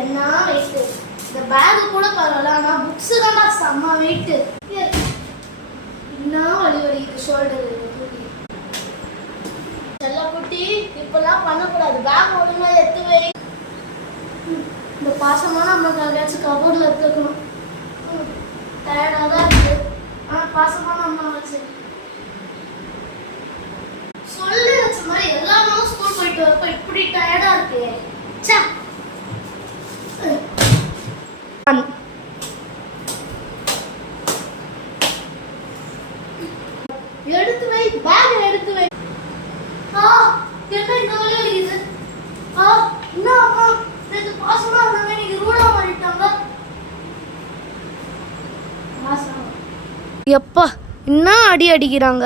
என்ன வெயிட்டு இந்த பேக் கூட பரவாயில்ல, ஆனா புக்ஸ் தான்டா செம்ம வெயிட்டு. என்ன வலி வலிக்குது ஷோல்டர். செல்ல குட்டி இப்பெல்லாம் பண்ணக்கூடாது, பேக் ஒழுங்கா எடுத்து வை. இந்த பாசமான அம்மாக்கு அங்கேயாச்சும் கபோர்டில் எடுத்துக்கணும். டயர்டாக தான் இருக்கு, ஆனால் பாசமான அம்மா வச்சு சொல்லி வச்ச மாதிரி எல்லா நாளும் ஸ்கூல் போயிட்டு வரப்ப இப்படி டயர்டா இருக்கு. எடுத்து வை, பேக் எடுத்து வை. என்ன இந்த வழி வலிக்குது? என்ன அம்மா இது பாசமா இருந்தாங்க, நீங்க ரூடா மாறிட்டாங்க. எப்பா என்ன அடி அடிக்கிறாங்க.